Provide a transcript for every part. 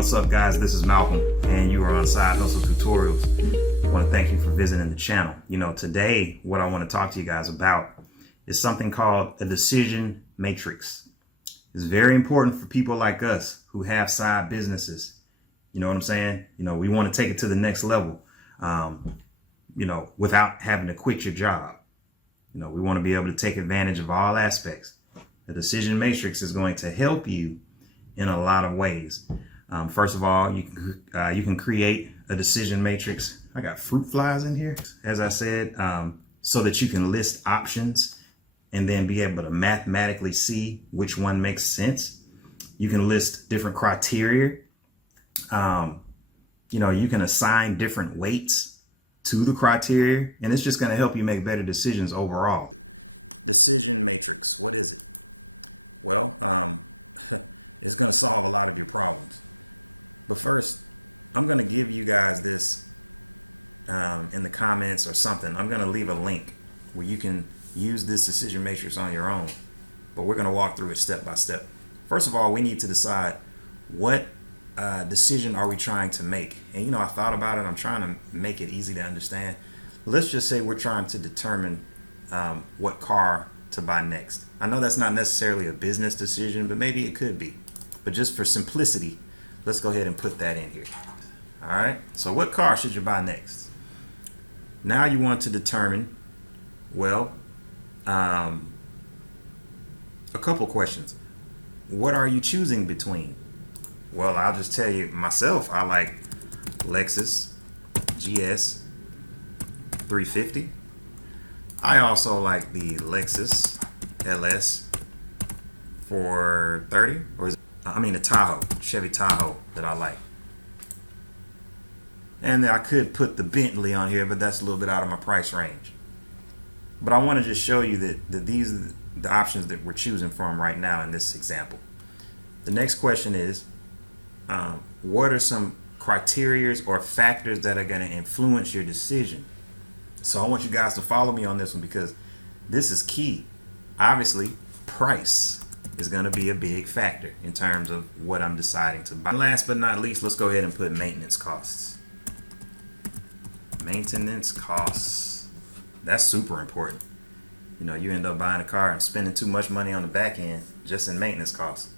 What's up, guys? This is Malcolm, and you are on Side Hustle Tutorials. I want to thank you for visiting the channel. Today, what I want to talk to you guys about is something called a decision matrix. It's very important for people like us who have side businesses. You know what I'm saying? We want to take it to the next level, without having to quit your job. We want to be able to take advantage of all aspects. The decision matrix is going to help you in a lot of ways. First of all, you can create a decision matrix. I got fruit flies in here, as I said, so that you can list options and then be able to mathematically see which one makes sense. You can list different criteria. You can assign different weights to the criteria, and it's just going to help you make better decisions overall. Decision matrix, what is it? Well, it's going to solve a lot of your problems. But first, I'm going to give you guys this in the comments or something. I'm going to leave a link where you can use this decision matrix on your own. But we're going to walk through it step by step. First of all, we need to decide what decision are we trying to make. And I thought about it. I'm trying to make it easy to understand. Let's just say we're trying to determine what car to buy next. I know that's not necessarily a business decision, but maybe it could be. But just for simplicity, let's go ahead and put that in here. All right. So what car should you buy next? Now you want to determine, well, a couple questions. What are you choosing between? Well, I'll just tell you myself, I like Lexus GS 350. I also like the Lexus LS 430, the Tahoe, Chevy Tahoe that I like. And I could put the Bentley on here, but that's a little bit out of my price range. But I want to just show you that these are the options that we're choosing from right now in this example. The next question is, what are some criteria or factors that are going to influence your decision? So I want you guys to follow me on this one because this is key. Obviously, price is going to be a big factor in terms of what I'm deciding to buy. And last but not least, let's go ahead and put maintenance costs. Maintenance costs. That's super important. You end up buying a car and spending too much money on the back end just in maintenance costs.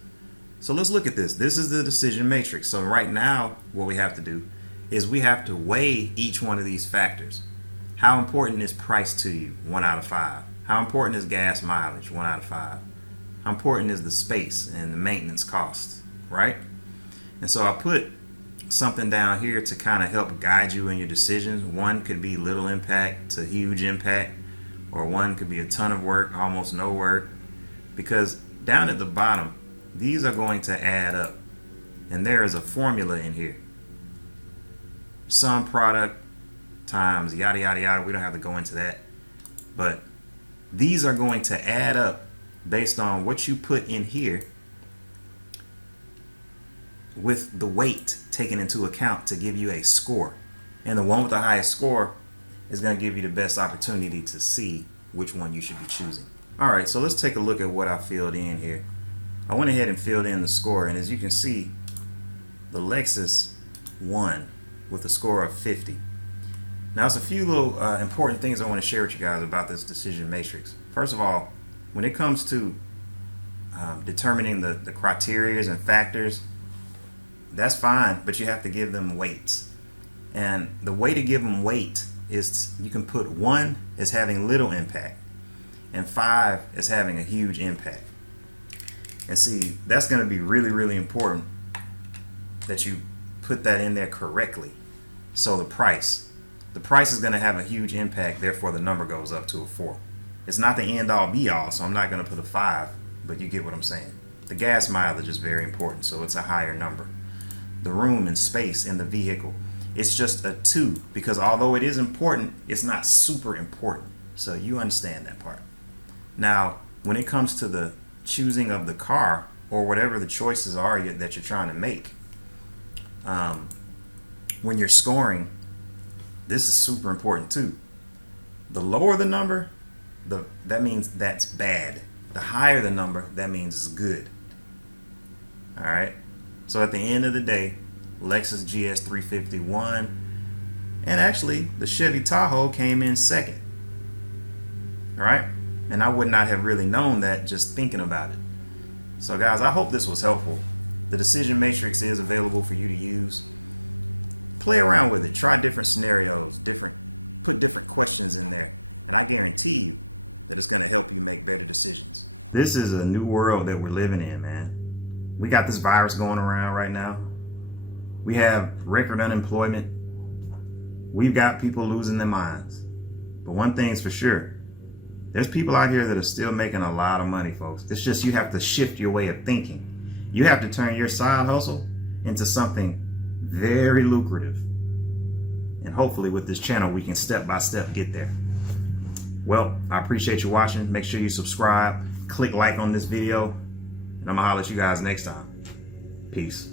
So let's look at this. This is the decision matrix. So right now, what we have to do is we have to weigh each one of these factors. How important is price to you? 1 out of 5. How important is gas mileage? 1 out of 5. How important is the space and the maintenance cost, right? And so I put something down here to kind of help guide you in your decisions. One could be little impact to huge impact, or one could be a ton of work, almost no work, because down at the bottom, these are going to add up. And there is a formula in here. Sum product times yada yada yada. We don't have to go into that, but these are going to add up based on what you put in here with the weight taken into account to give you a score. And the one with the highest score is going to give you the best opportunity to see which one you should be choosing. All right, so let's take a look at what I filled in here. I went ahead and filled in the score, and as you can see, the Lexus won with a score of 50. Now, there's a few little important things I want to share with you guys about this decision matrix. First of all, when it comes to determining the criteria and factors, that's fine, but you have to give them weights. And the way to give them weight is you can put 1 as having little impact and 5 as having a huge impact. And see, that's going to be really, really important that you put that in there correctly. So the price is going to have a huge impact, therefore the number goes up to a 4. It's not the end all be all, so I'm not going to put a 5, but you get what I'm saying. The gas mileage is very important, so it's a higher number. The room and space in the vehicle, it's just a 2, because although it is important, it's not super important. So you understand that part. Now, when it comes to the choosing of the car or whatever the choices are that you're trying to make, when you're scoring, this is super important too. The lower the number, that means that's bad. The higher the number, that means it's good. All right. So at the end of the day, Lexus GS 351, and actually the Chevy Tahoe came in second. All right, and I would not have really known that just thinking about it. So guys, I hope this was helpful. The decision matrix is available for you to use. Play around with it, try different scenarios, put different questions in there, and I guarantee you that it's going to help you make better decisions. This is a new world that we're living in, man. We got this virus going around right now. We have record unemployment. We've got people losing their minds. But one thing's for sure, there's people out here that are still making a lot of money, folks. It's just you have to shift your way of thinking. You have to turn your side hustle into something very lucrative. And hopefully with this channel, we can step by step get there. Well, I appreciate you watching. Make sure you subscribe, click like on this video, and I'm gonna holler at you guys next time. Peace.